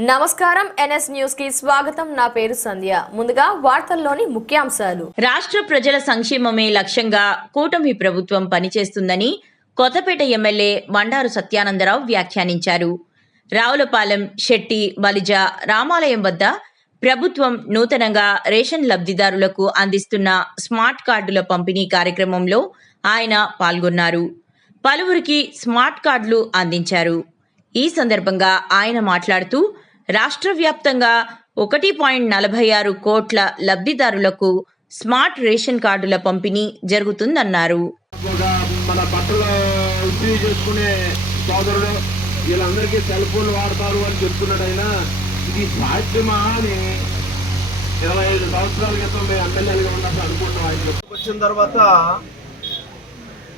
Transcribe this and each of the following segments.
నమస్కారం ఎన్ఎస్ న్యూస్కి స్వాగతం. నా పేరు సంధ్య. ముందుగా వార్తల్లోని ముఖ్యాంశాలు. రాష్ట్ర ప్రజల సంక్షేమమే లక్ష్యంగా కూటమి ప్రభుత్వం పనిచేస్తుందని కొత్తపేట ఎమ్మెల్యే బండారు సత్యానందరావు వ్యాఖ్యానించారు. రావులపాలెం శెట్టి బలిజ రామాలయం వద్ద ప్రభుత్వం నూతనంగా రేషన్ లబ్ధిదారులకు అందిస్తున్న స్మార్ట్ కార్డుల పంపిణీ కార్యక్రమంలో ఆయన పాల్గొన్నారు. పలువురికి స్మార్ట్ కార్డులు అందించారు. ఈ సందర్భంగా ఆయన మాట్లాడుతూ రాష్ట్ర వ్యాప్తంగా ఒకటి పాయింట్ నలభై ఆరు కోట్ల లబ్ధిదారులకు స్మార్ట్ రేషన్ కార్డుల పంపిణీ జరుగుతుందన్నారు మన బట్టలు ఉద్యోగ చేసుకునే సోదరుడు వీళ్ళందరికీ సెల్ ఫోన్ వాడతారు అని చెప్తున్నాడు ఆయన ఇది సాధ్యమా అని ఇరవై ఐదు సంవత్సరాల క్రితం మేము ఎమ్మెల్యేలుగా ఉన్నప్పుడు అనుకుంటాం ఆయన. వచ్చిన తర్వాత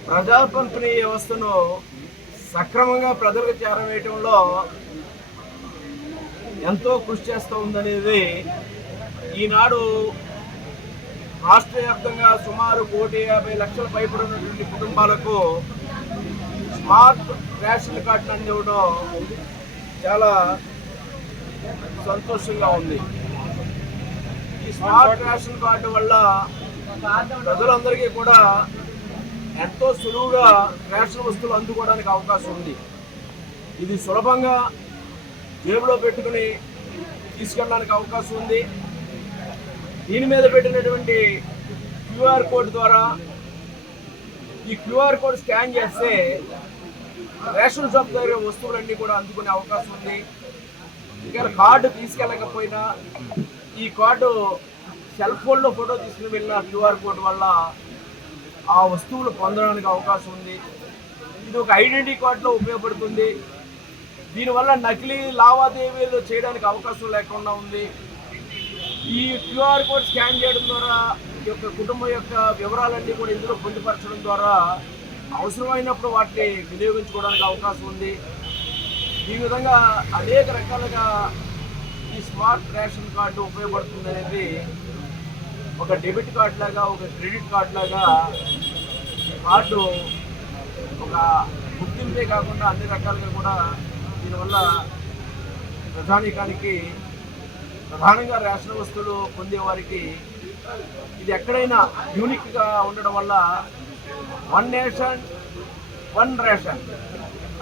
ప్రజా పంపిణీ వ్యవస్థను సక్రమంగా ప్రజలకు చేరవేయటంలో ఎంతో కృషి చేస్తూ ఉందనేది ఈనాడు రాష్ట్ర వ్యాప్తంగా సుమారు కోటి యాభై లక్షల పైబడినటువంటి కుటుంబాలకు స్మార్ట్ రేషన్ కార్డును అందివ్వడం చాలా సంతోషంగా ఉంది. ఈ స్మార్ట్ రేషన్ కార్డు వల్ల ప్రజలందరికీ కూడా ఎంతో సులువుగా రేషన్ వస్తువులు అందుకోవడానికి అవకాశం ఉంది. ఇది సులభంగా జేబులో పెట్టుకుని తీసుకెళ్ళడానికి అవకాశం ఉంది. దీని మీద పెట్టినటువంటి క్యూఆర్ కోడ్ ద్వారా ఈ క్యూఆర్ కోడ్ స్కాన్ చేస్తే రేషన్ షాప్ దగ్గర వస్తువులన్నీ కూడా అందుకునే అవకాశం ఉంది. ఇంకా కార్డు తీసుకెళ్ళకపోయినా ఈ కార్డు సెల్ ఫోన్లో ఫోటో తీసుకుని వెళ్ళిన క్యూఆర్ కోడ్ వల్ల ఆ వస్తువులు పొందడానికి అవకాశం ఉంది. ఇది ఒక ఐడెంటిటీ కార్డులో ఉపయోగపడుతుంది. దీనివల్ల నకిలీ లావాదేవీలు చేయడానికి అవకాశం లేకుండా ఉంది. ఈ క్యూఆర్ కోడ్ స్కాన్ చేయడం ద్వారా ఈ యొక్క కుటుంబం యొక్క వివరాలన్నీ కూడా ఇందులో పొందుపరచడం ద్వారా అవసరమైనప్పుడు వాటిని వినియోగించుకోవడానికి అవకాశం ఉంది. ఈ విధంగా అనేక రకాలుగా ఈ స్మార్ట్ రేషన్ కార్డు ఉపయోగపడుతుంది అనేది ఒక డెబిట్ కార్డ్ లాగా ఒక క్రెడిట్ కార్డ్ లాగా కార్డు ఒక గుర్తింపే కాకుండా అన్ని రకాలుగా కూడా దీనివల్ల ప్రధానికానికి ప్రధానంగా రేషన్ వస్తువులు పొందేవారికి ఇది ఎక్కడైనా యూనిక్గా ఉండడం వల్ల వన్ నేషన్ వన్ రేషన్.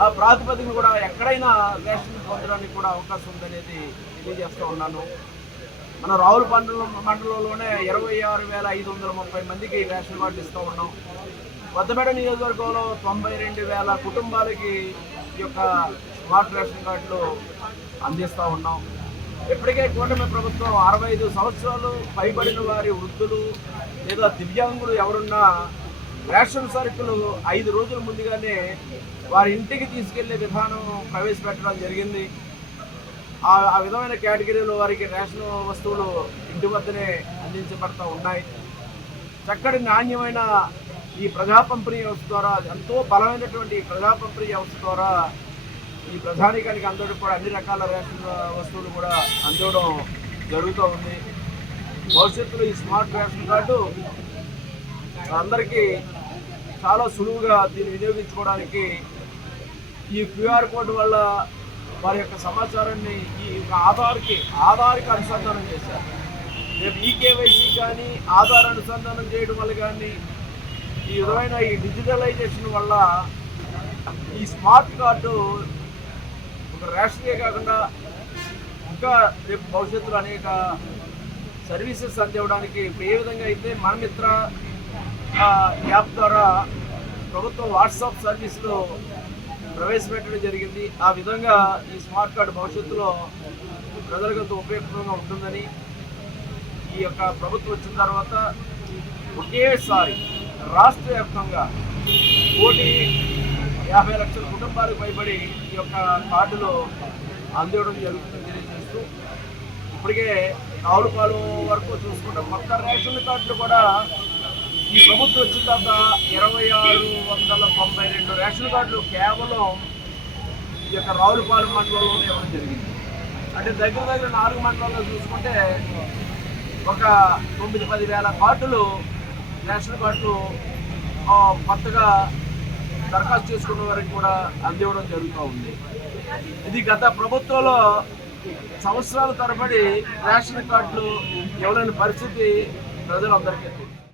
ఆ ప్రాతిపదికన కూడా ఎక్కడైనా రేషన్ పొందడానికి కూడా అవకాశం ఉందనేది తెలియజేస్తూ ఉన్నాను. మన రావుల మండలం మండలంలోనే ఇరవై ఆరు వేల ఐదు వందల ముప్పై మందికి రేషన్ కార్డు ఇస్తూ ఉన్నాం. కొత్తపేట నియోజకవర్గంలో తొంభై రెండు వేల కుటుంబాలకి ఈ యొక్క స్మార్ట్ రేషన్ కార్డులు అందిస్తూ ఉన్నాం. ఇప్పటికే కూటమి ప్రభుత్వం అరవై ఐదు సంవత్సరాలు పైబడిన వారి వృద్ధులు లేదా దివ్యాంగులు ఎవరున్నా రేషన్ సరుకులు ఐదు రోజుల ముందుగానే వారి ఇంటికి తీసుకెళ్ళే విధానం ప్రవేశపెట్టడం జరిగింది. ఆ ఆ విధమైన కేటగిరీలో వారికి రేషన్ వస్తువులు ఇంటి వద్దనే అందించబడతా ఉన్నాయి. చక్కటి నాణ్యమైన ఈ ప్రజా పంపిణీ వ్యవస్థ ద్వారా ఎంతో బలమైనటువంటి ఈ ప్రజా పంపిణీ వ్యవస్థ ద్వారా ఈ ప్రధానికానికి అందడం కూడా అన్ని రకాల రేషన్ వస్తువులు కూడా అందడం జరుగుతూ ఉంది. భవిష్యత్తులో ఈ స్మార్ట్ రేషన్ కార్డు అందరికీ చాలా సులువుగా దీన్ని వినియోగించుకోవడానికి ఈ క్యూఆర్ కోడ్ వల్ల వారి యొక్క సమాచారాన్ని ఈ యొక్క ఆధార్కి ఆధార్కి అనుసంధానం చేశారు. రేపు ఈ కేవైసీ కానీ ఆధార్ అనుసంధానం చేయడం వల్ల కానీ ఈ విధమైన ఈ డిజిటలైజేషన్ వల్ల ఈ స్మార్ట్ కార్డు రాష్ట్రీయే రేషనే కాకుండా ఇంకా రేపు భవిష్యత్తులో అనేక సర్వీసెస్ అందివ్వడానికి ఇప్పుడు ఏ విధంగా అయితే మన మిత్ర ఆ, యాప్ ద్వారా ప్రభుత్వం వాట్సాప్ సర్వీసులు ప్రవేశపెట్టడం జరిగింది. ఆ విధంగా ఈ స్మార్ట్ కార్డు భవిష్యత్తులో ప్రజలకు ఎంతో ఉపయోగకరంగా ఉంటుందని ఈ యొక్క ప్రభుత్వం వచ్చిన తర్వాత ఒకేసారి రాష్ట్ర వ్యాప్తంగా కోటి యాభై లక్షల కుటుంబాలకు పైబడి ఈ యొక్క కార్డులు అందివ్వడం జరుగుతుందని తెలియజేస్తూ ఇప్పటికే రావులపాలెం వరకు చూసుకుంటే. కొత్త రేషన్ కార్డులు కూడా ఈ ప్రభుత్వం వచ్చిన తర్వాత ఇరవై ఆరు వందల తొంభై రెండు రేషన్ కార్డులు కేవలం ఈ యొక్క రావులపాలెం మండలంలోనే ఇవ్వడం జరిగింది. అంటే దగ్గర దగ్గర నాలుగు మండలాల్లో చూసుకుంటే ఒక తొమ్మిది పది వేల కార్డులు రేషన్ కార్డులు కొత్తగా దరఖాస్తు చేసుకున్న వారికి కూడా అందివ్వడం జరుగుతూ ఉంది. ఇది గత ప్రభుత్వంలో సంవత్సరాల తరబడి రేషన్ కార్డులు ఇవ్వలేని పరిస్థితి ప్రజలందరికీ